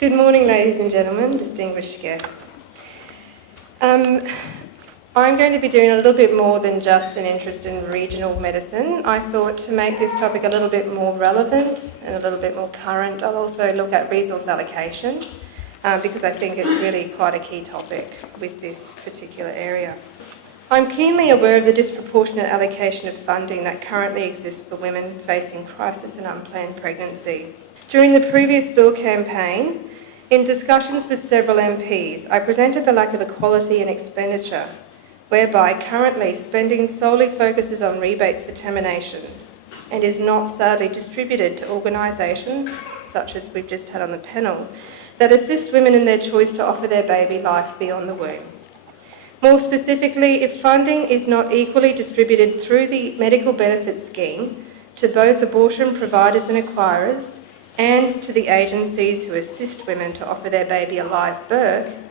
Good morning, ladies and gentlemen, distinguished guests. I'm going to be doing a little bit more than just an interest in regional medicine. I thought to make this topic a little bit more relevant and a little bit more current, I'll also look at resource allocation because I think it's really quite a key topic with this particular area. I'm keenly aware of the disproportionate allocation of funding that currently exists for women facing crisis and unplanned pregnancy. During the previous bill campaign, in discussions with several MPs, I presented the lack of equality in expenditure, whereby currently spending solely focuses on rebates for terminations and is not sadly distributed to organisations, such as we've just had on the panel, that assist women in their choice to offer their baby life beyond the womb. More specifically, if funding is not equally distributed through the medical benefits scheme to both abortion providers and acquirers and to the agencies who assist women to offer their baby a live birth,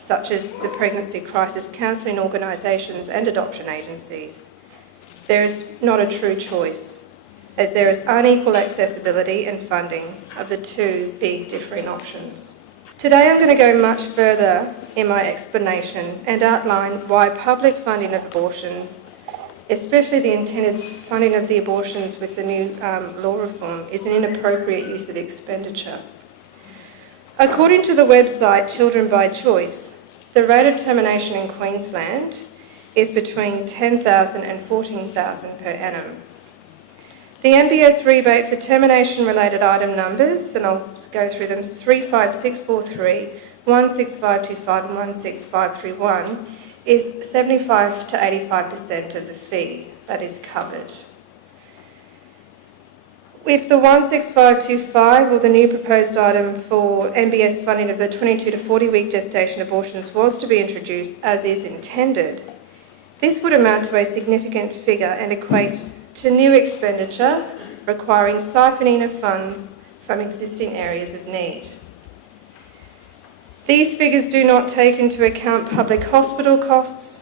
such as the pregnancy crisis counselling organisations and adoption agencies, there is not a true choice, as there is unequal accessibility and funding of the two big differing options. Today I'm going to go much further in my explanation and outline why public funding of abortions, especially the intended funding of the abortions with the new law reform, is an inappropriate use of expenditure. According to the website Children by Choice, the rate of termination in Queensland is between $10,000 and $14,000 per annum. The MBS rebate for termination-related item numbers, and I'll go through them, 35643, 16525 and 16531, is 75 to 85% of the fee that is covered. If the 16525 or the new proposed item for MBS funding of the 22 to 40 week gestation abortions was to be introduced as is intended, this would amount to a significant figure and equate to new expenditure requiring siphoning of funds from existing areas of need. These figures do not take into account public hospital costs,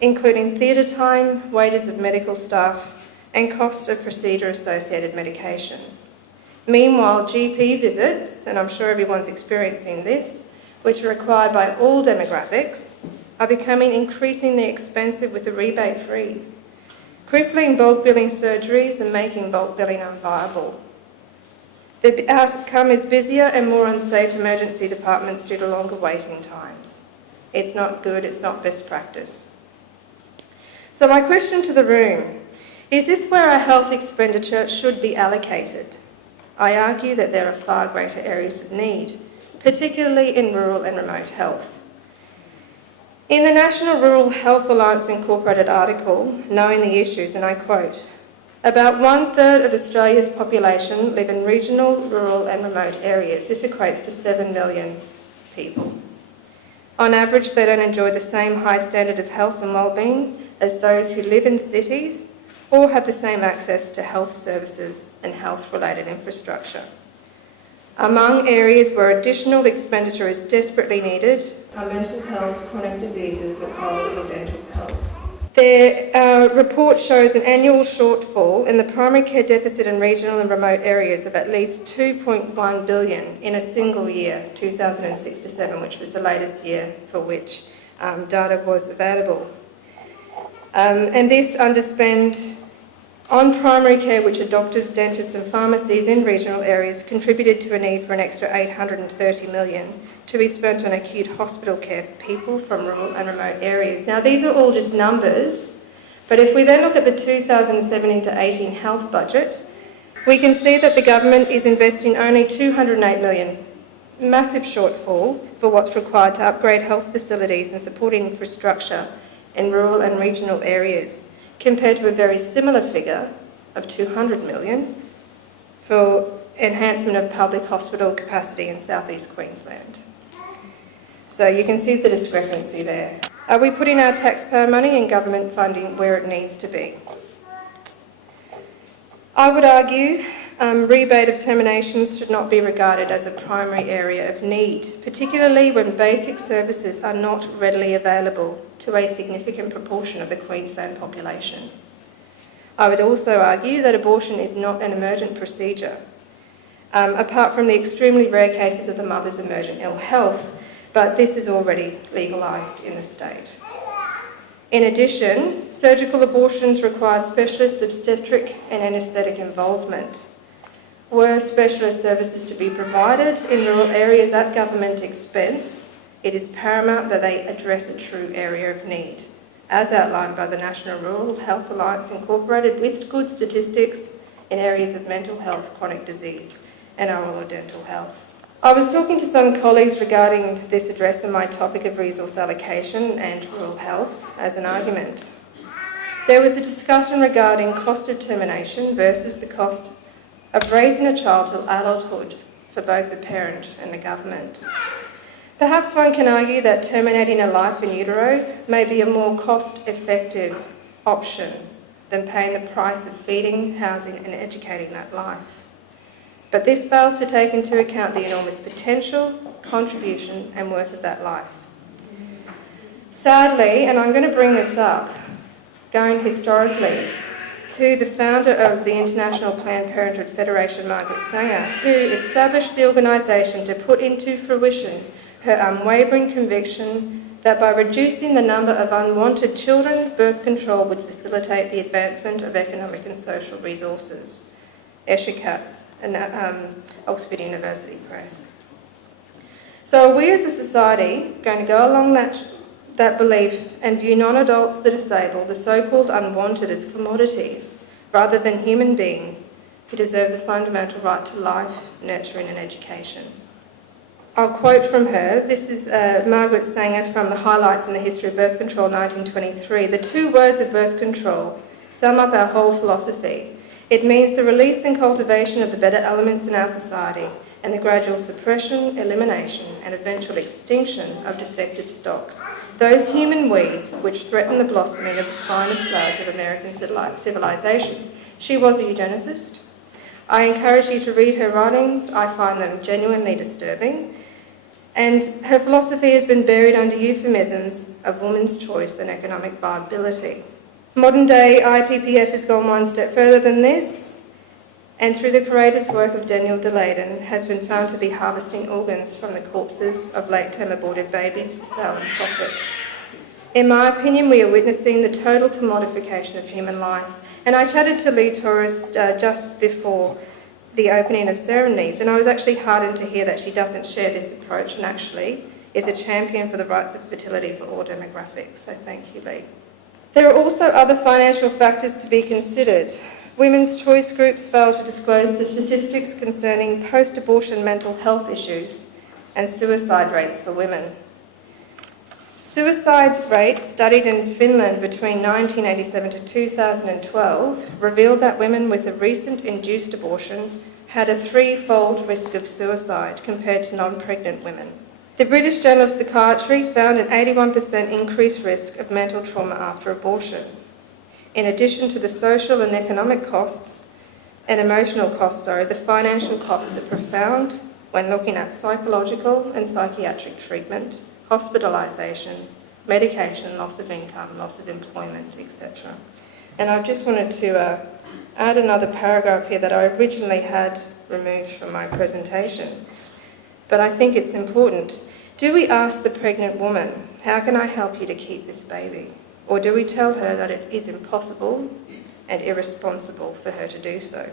including theatre time, wages of medical staff, and cost of procedure-associated medication. Meanwhile, GP visits, and I'm sure everyone's experiencing this, which are required by all demographics, are becoming increasingly expensive with the rebate freeze, crippling bulk billing surgeries and making bulk billing unviable. The outcome is busier and more unsafe emergency departments due to longer waiting times. It's not good, it's not best practice. So my question to the room, is this where our health expenditure should be allocated? I argue that there are far greater areas of need, particularly in rural and remote health. In the National Rural Health Alliance Incorporated article, Knowing the Issues, and I quote, about 1/3 of Australia's population live in regional, rural and remote areas. This equates to 7 million people. On average, they don't enjoy the same high standard of health and wellbeing as those who live in cities or have the same access to health services and health-related infrastructure. Among areas where additional expenditure is desperately needed are mental health, chronic diseases, and oral or dental health. Their report shows an annual shortfall in the primary care deficit in regional and remote areas of at least $2.1 billion in a single year, 2006 to 7, which was the latest year for which data was available. And this underspend on primary care, which are doctors, dentists and pharmacies in regional areas, contributed to a need for an extra $830 million to be spent on acute hospital care for people from rural and remote areas. Now, these are all just numbers, but if we then look at the 2017 to 18 health budget, we can see that the government is investing only $208 million, massive shortfall for what's required to upgrade health facilities and supporting infrastructure in rural and regional areas, compared to a very similar figure of $200 million for enhancement of public hospital capacity in southeast Queensland. So you can see the discrepancy there. Are we putting our taxpayer money and government funding where it needs to be? I would argue rebate of terminations should not be regarded as a primary area of need, particularly when basic services are not readily available to a significant proportion of the Queensland population. I would also argue that abortion is not an emergent procedure, apart from the extremely rare cases of the mother's emergent ill health, but this is already legalised in the state. In addition, surgical abortions require specialist obstetric and anaesthetic involvement. Were specialist services to be provided in rural areas at government expense, it is paramount that they address a true area of need, as outlined by the National Rural Health Alliance Incorporated, with good statistics in areas of mental health, chronic disease and oral or dental health. I was talking to some colleagues regarding this address and my topic of resource allocation and rural health as an argument. There was a discussion regarding cost of termination versus the cost of raising a child till adulthood for both the parent and the government. Perhaps one can argue that terminating a life in utero may be a more cost-effective option than paying the price of feeding, housing and educating that life. But this fails to take into account the enormous potential, contribution and worth of that life. Sadly, and I'm going to bring this up, going historically, to the founder of the International Planned Parenthood Federation, Margaret Sanger, who established the organisation to put into fruition her unwavering conviction that by reducing the number of unwanted children, birth control would facilitate the advancement of economic and social resources. Escher Katz, and Oxford University Press. So are we as a society going to go along that belief and view non-adults, the disabled, the so-called unwanted as commodities, rather than human beings who deserve the fundamental right to life, nurturing and education? I'll quote from her. This is Margaret Sanger from the Highlights in the History of Birth Control, 1923. The two words of birth control sum up our whole philosophy. It means the release and cultivation of the better elements in our society and the gradual suppression, elimination and eventual extinction of defective stocks, those human weeds which threaten the blossoming of the finest flowers of American civilizations. She was a eugenicist. I encourage you to read her writings. I find them genuinely disturbing. And her philosophy has been buried under euphemisms of woman's choice and economic viability. Modern day IPPF has gone one step further than this, and through the courageous work of Daniel de Leyden, has been found to be harvesting organs from the corpses of late-term aborted babies for sale and profit. In my opinion, we are witnessing the total commodification of human life. And I chatted to Lee Tourist just before the opening of ceremonies, and I was actually heartened to hear that she doesn't share this approach and actually is a champion for the rights of fertility for all demographics. So thank you, Lee. There are also other financial factors to be considered. Women's choice groups fail to disclose the statistics concerning post-abortion mental health issues and suicide rates for women. Suicide rates studied in Finland between 1987 to 2012 revealed that women with a recent induced abortion had a threefold risk of suicide compared to non-pregnant women. The British Journal of Psychiatry found an 81% increased risk of mental trauma after abortion. In addition to the social and economic costs and emotional costs, the financial costs are profound when looking at psychological and psychiatric treatment, hospitalisation, medication, loss of income, loss of employment, etc. And I just wanted to add another paragraph here that I originally had removed from my presentation, but I think it's important. Do we ask the pregnant woman, how can I help you to keep this baby? Or do we tell her that it is impossible and irresponsible for her to do so?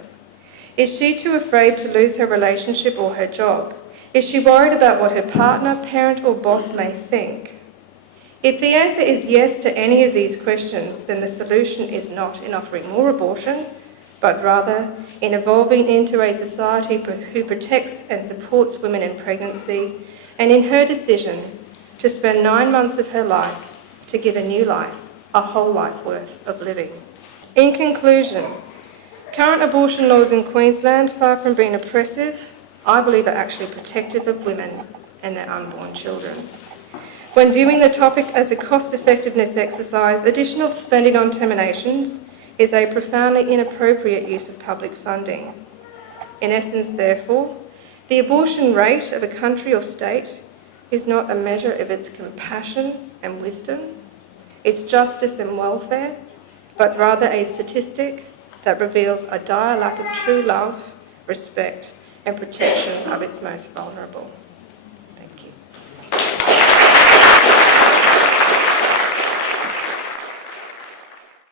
Is she too afraid to lose her relationship or her job? Is she worried about what her partner, parent or boss may think? If the answer is yes to any of these questions, then the solution is not in offering more abortion, but rather in evolving into a society who protects and supports women in pregnancy and in her decision to spend 9 months of her life to give a new life, a whole life worth of living. In conclusion, current abortion laws in Queensland, far from being oppressive, I believe are actually protective of women and their unborn children. When viewing the topic as a cost-effectiveness exercise, additional spending on terminations is a profoundly inappropriate use of public funding. In essence, therefore, the abortion rate of a country or state is not a measure of its compassion and wisdom, its justice and welfare, but rather a statistic that reveals a dire lack of true love, respect, and protection of its most vulnerable.